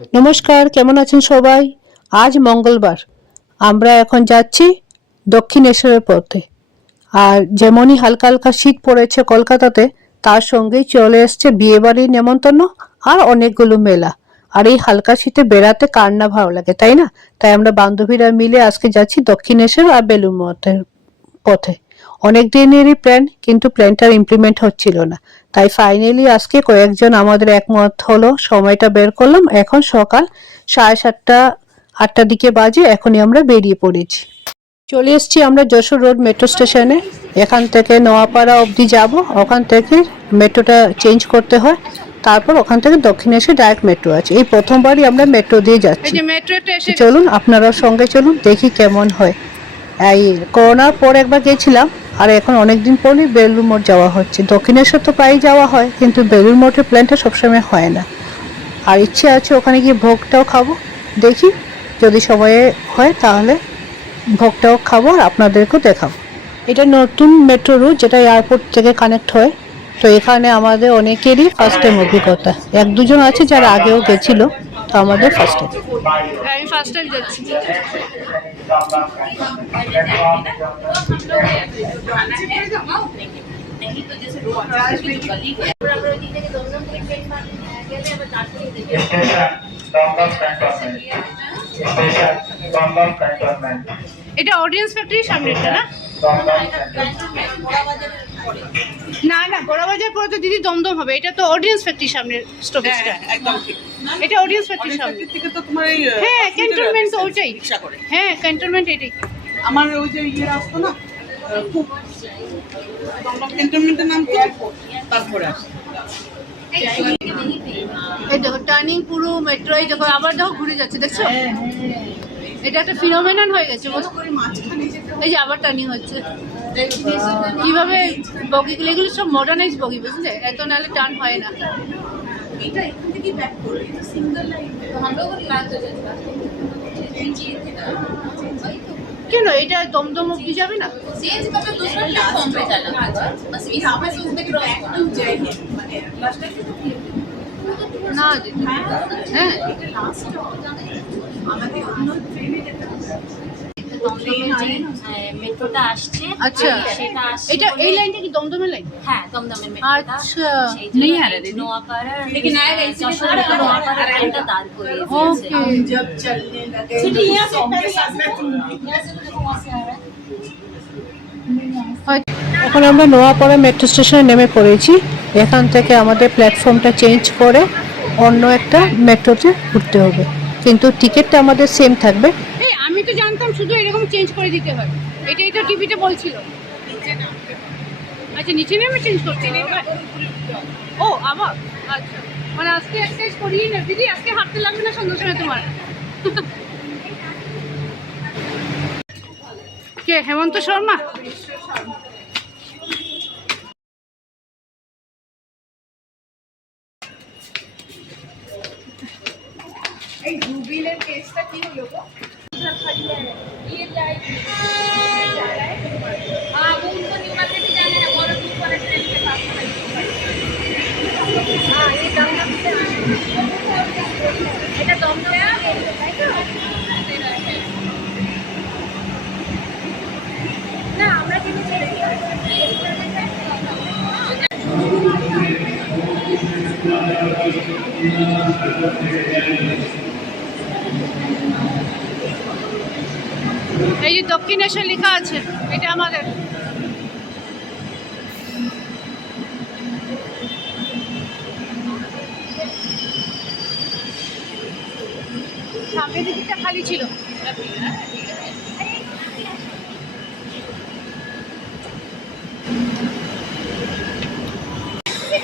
নমস্কার, কেমন আছেন সবাই? আজ মঙ্গলবার, আমরা এখন যাচ্ছি দক্ষিণেশ্বরের পথে। আর যেমনই হালকা হালকা শীত পড়েছে কলকাতাতে, তার সঙ্গেই চলে এসছে বিয়েবাড়ির নেমন্তন্ন আর অনেকগুলো মেলা। আর এই হালকা শীতে বেড়াতে কার না ভালো লাগে, তাই না? তাই আমরা বান্ধবীরা মিলে আজকে যাচ্ছি দক্ষিণেশ্বর আর বেলুড় মঠের পথে। অনেক দিনেরই প্ল্যান, কিন্তু প্ল্যানটার ইমপ্লিমেন্ট হচ্ছিল না। তাই ফাইনালি আজকে কয়েকজন আমাদের একমত হলো, সময়টা বের করলাম। এখন সকাল 7:30 8টার দিকে বাজে, এখনই আমরা বেরিয়ে পড়েছি। চলে এসেছি আমরা যশোর রোড মেট্রো স্টেশনে। এখান থেকে নোয়াপাড়া অবধি যাব, ওখান থেকে মেট্রোটা চেঞ্জ করতে হয়, তারপর ওখান থেকে দক্ষিণেশ্বর ডাইরেক্ট মেট্রো আছে। এই প্রথমবারই আমরা মেট্রো দিয়ে যাচ্ছি। চলুন আপনারা সঙ্গে চলুন, দেখি কেমন হয়। এই করোনার পর একবার গেছিলাম, আর এখন অনেকদিন পরই বেলুড় মঠ যাওয়া হচ্ছে। দক্ষিণেশ্বর তো প্রায়ই যাওয়া হয়, কিন্তু বেলুড় মঠের প্ল্যানটা সবসময় হয় না। আর ইচ্ছে আছে ওখানে গিয়ে ভোগটাও খাবো। দেখি যদি সময়ে হয় তাহলে ভোগটাও খাবো আর আপনাদেরকেও দেখাবো। এটা নতুন মেট্রো রুট, যেটা এয়ারপোর্ট থেকে কানেক্ট হয়। তো এখানে আমাদের অনেকেরই ফার্স্ট টাইম অভিজ্ঞতা। এক দুজন আছে যারা আগেও গেছিল, তো আমাদের ফার্স্ট টাইম। আমি ফার্স্ট টাইম যাচ্ছি। এটা অডিয়েন্স ফ্যাক্টরির সামনে, না? না না, গোড়াবাজার পরে তো দিদি দমদম হবে। এটা তো অডিয়েন্স ফ্যাক্টরির সামনে স্টপেজটা। একদম ঠিক। এটা অডিয়েন্স ফ্যাক্টরির সামনে থেকে তো তোমার এই হ্যাঁ ক্যান্টনমেন্ট তো ওইটাই রিকশা করে। হ্যাঁ ক্যান্টনমেন্ট এটাই। আমার ওই যে ইয়ে রাস্তা না, খুব দমদম ক্যান্টনমেন্টের নাম কি, তারপরে আসে। এই দেখো টার্নিং পুরো মেট্রো, এই দেখো আবার দেখো ঘুরে যাচ্ছে, দেখছো? এটা একটা ফিনোমেনন হয়ে গেছে। এই যে আবার টার্নিং হচ্ছে, কিভাবে বগিগুলো, এগুলো সব মডার্নাইজ বগি, বুঝলে? এত নাহলে টার্ন হয় না। এটা এখান থেকে ব্যাক করে, এটা সিঙ্গেল লাইন। কেন এটা দমদম অব্দি যাবে না? না হ্যাঁ মেট্রোটা আসছে। আচ্ছা, সেটা আসছে। এটা এই লাইনটা কি দমদমের লাইন? হ্যাঁ, দমদমের মেট্রোটা। আচ্ছা, নেই আর নোয়াপাড়ার যশোর থেকে নোয়াপাড়ার লাইনটা দাঁড় করিয়ে দিয়েছে। ওকে। जब चलने लगे सिटी यहां से पहले এখন আমরা নোয়াপাড়া মেট্রো স্টেশনে নেমে পড়েছি। এখান থেকে আমাদের প্ল্যাটফর্মটা চেঞ্জ করে অন্য একটা মেট্রোতে উঠতে হবে, কিন্তু টিকিটটা আমাদের সেম থাকবে। এই আমি তো জানতাম শুধু এরকম চেঞ্জ করে দিতে হয়। এটাই তো টিভিতে বলছিল। আচ্ছা, নিচে নেমে চেঞ্জ করতে হবে। ও আবার আচ্ছা, মানে আজকে এক্সারসাইজ করিয়ে না দিদি, আজকে হাঁটতে লাগবে না সন্ধ্যার সময় তোমার? কে হেমন্ত শর্মা? এই জুবিলের কেসটা কি হলো গো? ये लाइक हाँ वो उनको न्यू मार्केट ही जाना है, बोलो दूर वाले ट्रेन के पास हाँ ये दमदम से এটা দমদম তাই তো না আমরা কিন্তু ছেড়ে এই যে দক্ষিণেশ্বর লেখা আছে, এটা আমাদের। সামনের দিকটা খালি ছিল।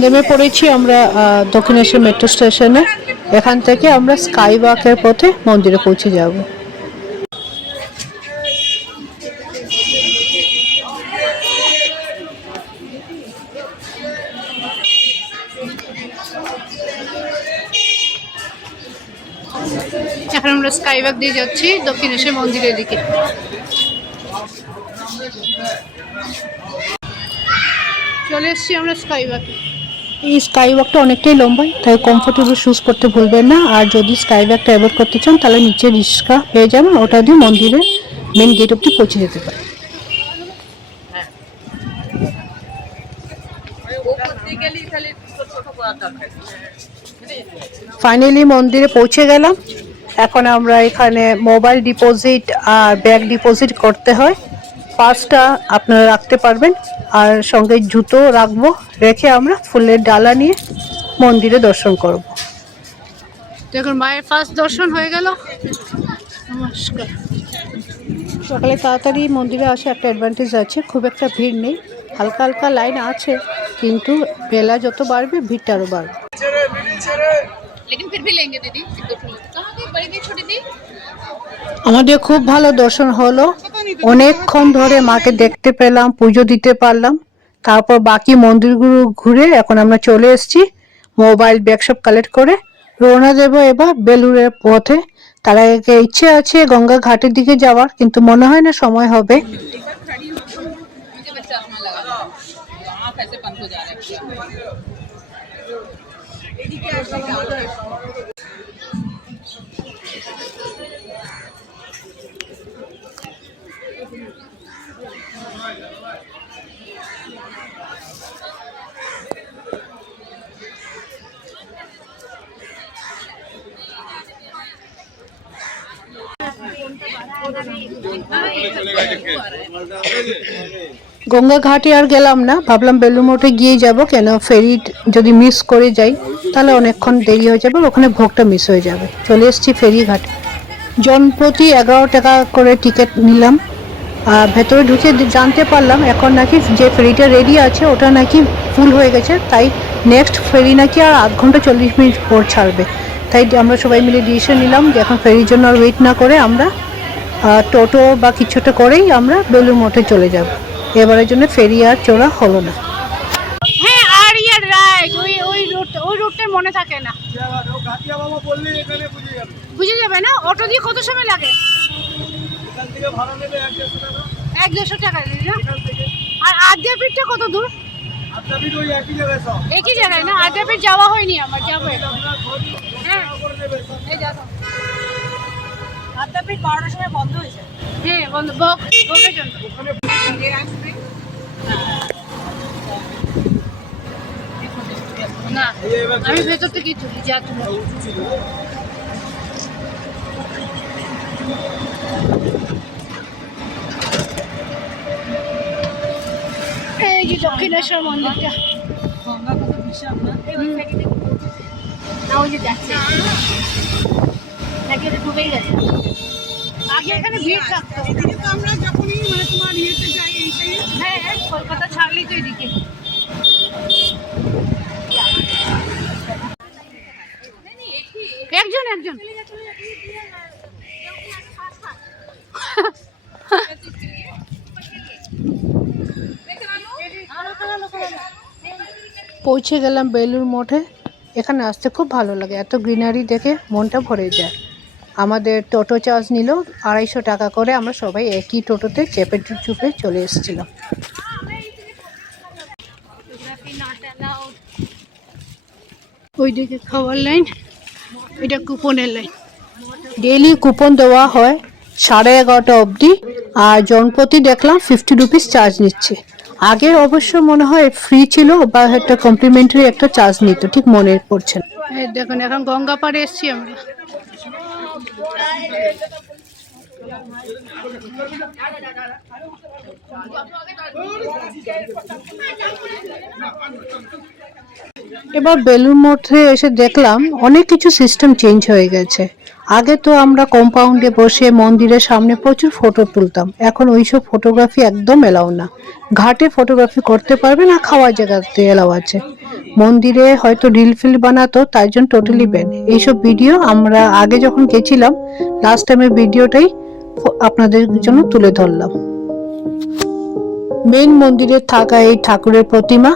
নেমে পড়েছি আমরা দক্ষিণেশ্বর মেট্রো স্টেশনে। এখান থেকে আমরা স্কাই ওয়াকের পথে মন্দিরে পৌঁছে যাব। এখন আমরা স্কাই ওয়াক দিয়ে যাচ্ছি দক্ষিণেশ্বর মন্দিরের দিকে। চলে এসেছি আমরা স্কাই ওয়াকে। এই স্কাই ওয়াকটা অনেকটাই লম্বা, তাই কমফোর্টেবল শুজ পরতে ভুলবেন না। আর যদি স্কাই ওয়াকটা অ্যাভয়েড করতে চান তাহলে নিচে রিক্সা পেয়ে যাবেন, ওটা দিয়ে মন্দিরের মেন গেট অব্দি পৌঁছে যেতে পারে। ফাইনালি মন্দিরে পৌঁছে গেলাম। এখন আমরা এখানে মোবাইল ডিপোজিট আর ব্যাগ ডিপোজিট করতে হয়। পার্সটা আপনারা রাখতে পারবেন, আর সঙ্গে জুতো রাখবো, রেখে আমরা ফুলের ডালা নিয়ে মন্দিরে দর্শন করব। দেখুন মায়ের ফার্স্ট দর্শন হয়ে গেল। নমস্কার। সকালে তাড়াতাড়ি মন্দিরে আসে একটা অ্যাডভান্টেজ আছে, খুব একটা ভিড় নেই, হালকা হালকা লাইন আছে, কিন্তু বেলা যত বাড়বে ভিড়টা আরও বাড়বে। আমাদের খুব ভালো দর্শন হলো, অনেকক্ষণ ধরে মাকে দেখতে পেলাম, পুজো দিতে পারলাম। তারপর বাকি মন্দিরগুলো ঘুরে এখন আমরা চলে এসেছি, মোবাইল ব্যাগ সব কালেক্ট করে রওনা দেবো এবার বেলুড়ের পথে। তার আগে ইচ্ছে আছে গঙ্গা ঘাটের দিকে যাওয়ার, কিন্তু মনে হয় না সময় হবে। গঙ্গা ঘাটে আর গেলাম না, ভাবলাম বেলুড় মঠে গিয়ে যাব, কেন ফেরি যদি মিস করে যাই তাহলে অনেকক্ষণ দেরি হয়ে যাবে, ওখানে ভোগটা মিস হয়ে যাবে। চলে এসেছি ফেরি ঘাটে। জনপ্রতি 11 টাকা করে টিকিট নিলাম। ভেতরে ঢুকে জানতে পারলাম এখন নাকি যে ফেরিটা রেডি আছে ওটা নাকি ফুল হয়ে গেছে, তাই নেক্সট ফেরি নাকি আর 8 ঘন্টা 40 মিনিট পর ছাড়বে। তাই আমরা সবাই মিলে ডিসিশন নিলাম যে এখন ফেরির জন্য আর ওয়েট না করে আমরা টোটো বা কিছুটা করেই আমরা বেলুড় মঠে চলে যাব। এবারের জন্য ফেরি আর চড়া হলো না। হ্যাঁ, আর ইয়ার রাইট, ওই রুটটা মনে থাকে না। বুঝে যাবে না? অটো দিয়ে কত সময় লাগে? 1-150 টাকা দিই না? আর আদ্যাপীঠটা কত দূর? একই জায়গায় না? আদ্যাপীঠ যাওয়া হয়নি আমার, যাবো। হ্যাঁ, এই দেখো আদ্যাপীঠ 12টার সময় বন্ধ হয়েছে। হ্যাঁ, বন্ধ, ভোগের জন্য। না, আমি ভেতর থেকে তুলি, যা তুমি। এই যে দক্ষিণেশ্বর মন্দিরটা। না, ওই যে যাচ্ছে, নাকি এটা ডুবেই গেছে। আগে এখানে ভিড় থাকতো। আমরা যখনই মানে তোমার ইয়েতে যাই, হ্যাঁ, কলকাতা ছাড়লেই তো এদিকে। একজন পৌঁছে গেলাম বেলুড় মঠে। এখানে আসতে খুব ভালো লাগে, এত গ্রিনারি দেখে মনটা ভরে যায়। আমাদের টোটো চার্জ নিল 250 টাকা করে, আমরা সবাই একই টোটোতে চেপে চুপে চলে এসেছিলাম। ওইদিকে খাবার লাইন, এটা কুপনের লাইন। ডেইলি কুপন দেওয়া হয় 11:30 অবধি, আর জনপ্রতি দেখলাম 50 রুপিস চার্জ নিচ্ছে। আগে অবশ্য মনে হয় ফ্রি ছিল বা একটা কমপ্লিমেন্টারি একটা চার্জ নিত, ঠিক মনে পড়ছে না। এই দেখুন এখন গঙ্গা পাড়ে এসছি আমরা। এবার বেলুড় মঠে এসে দেখলাম অনেক কিছু সিস্টেম চেঞ্জ হয়ে গেছে। আগে তো আমরা কম্পাউন্ডে বসে মন্দিরের সামনে প্রচুর ফটো তুলতাম, এখন ওইসব ফটোগ্রাফি একদম এলাও না। ঘাটে ফটোগ্রাফি করতে পারবে না, খাওয়ার জায়গাতে এলাও আছে। মন্দিরে হয়তো রিল ফিল বানাতো, তাই জন্য টোটালি ব্যান। এইসব ভিডিও আমরা আগে যখন গেছিলাম লাস্ট টাইমের ভিডিওটাই আপনাদের জন্য তুলে ধরলাম। মেন মন্দিরে থাকা এই ঠাকুরের প্রতিমা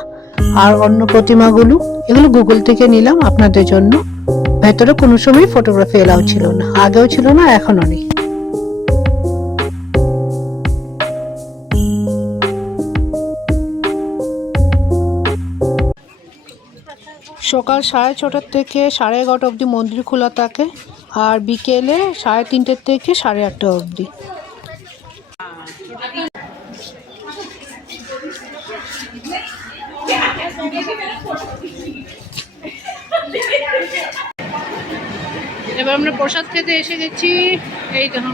আর অন্য প্রতিমাগুলো, এগুলো গুগল থেকে নিলাম আপনাদের জন্য। ভেতরে কোনো সময় ফটোগ্রাফি এলাও ছিল না, আগেও ছিল না, এখনো নেই। সকাল 6:30 থেকে 11:30 অবধি মন্দির খোলা থাকে, আর বিকেলে 3:30 থেকে 8:30 অবধি। এবার আমরা প্রসাদ খেতে এসে গেছি। এই দেখো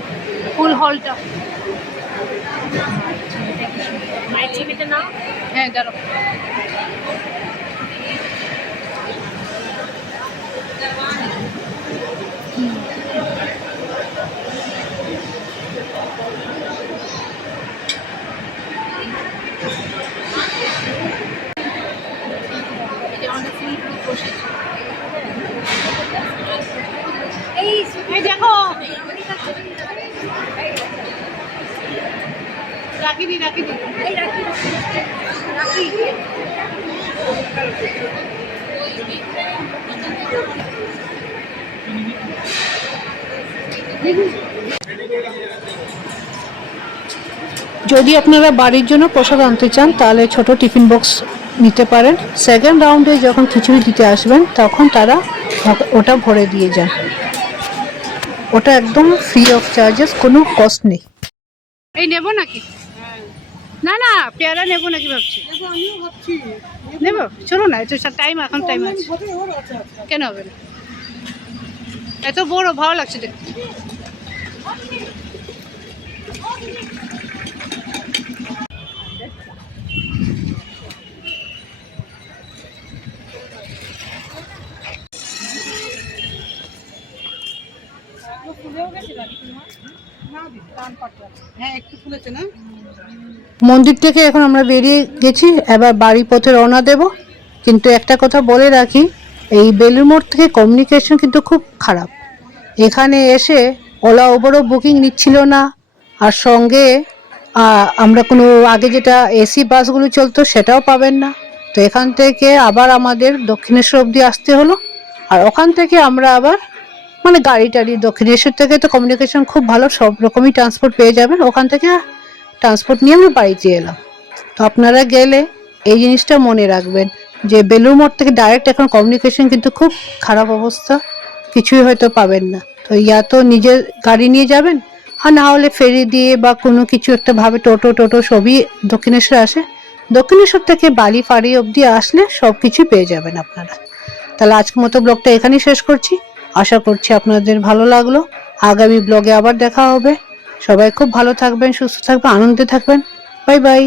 ফুল হলটা। মায়ের ছবিটা নাও। হ্যাঁ দাঁড়ো। এই দেখো রাখিনি রাখিনি এই রাখি রাখি। যদি আপনারা বাড়ির জন্য প্রসাদ আনতে চান তাহলে ছোট টিফিন বক্স নিতে পারেন। সেকেন্ড রাউন্ডে যখন খিচুড়ি দিতে আসবেন তখন তারা ওটা ভরে দিয়ে যান। ওটা একদম ফ্রি অফ চার্জেস, কোনো কস্ট নেই। এই নেব নাকি? না না পেয়ারা নেব নাকি ভাবছি। নেব, চলো না, এটা টাইম, এখন টাইম আছে। কেন হবে না? এত বড় ভালো লাগছে দেখতে। মন্দির থেকে এখন আমরা বেরিয়ে গেছি, এবার বাড়ি পথে রওনা দেব। কিন্তু একটা কথা বলে রাখি, এই বেলুড় মঠ থেকে কমিউনিকেশন কিন্তু খুব খারাপ। এখানে এসে ওলা ওবরও বুকিং নিচ্ছিল না, আর সঙ্গে আমরা কোনো আগে যেটা এসি বাসগুলো চলতো সেটাও পাবেন না। তো এখান থেকে আবার আমাদের দক্ষিণেশ্বর অবধি আসতে হলো, আর ওখান থেকে আমরা আবার মানে গাড়ি টাড়ি, দক্ষিণেশ্বর থেকে তো কমিউনিকেশন খুব ভালো, সব রকমই ট্রান্সপোর্ট পেয়ে যাবেন। ওখান থেকে ট্রান্সপোর্ট নিয়ে আমরা বাড়িতে এলাম। তো আপনারা গেলে এই জিনিসটা মনে রাখবেন যে বেলুড় মঠ থেকে ডাইরেক্ট এখন কমিউনিকেশন কিন্তু খুব খারাপ অবস্থা, কিছুই হয়তো পাবেন না। তো তো নিজের গাড়ি নিয়ে যাবেন, আর না হলে ফেরি দিয়ে বা কোনো কিছু একটা ভাবে টোটো সবই দক্ষিণেশ্বর আসে। দক্ষিণেশ্বর থেকে বালি ফাড়ি অবধি আসলে সব কিছু পেয়ে যাবেন আপনারা। তাহলে আজকের মতো ব্লগটা এখানেই শেষ করছি। আশা করছি আপনাদের ভালো লাগলো। আগামী ব্লগে আবার দেখা হবে। সবাই খুব ভালো থাকবেন, সুস্থ থাকবেন, আনন্দে থাকবেন। Bye bye.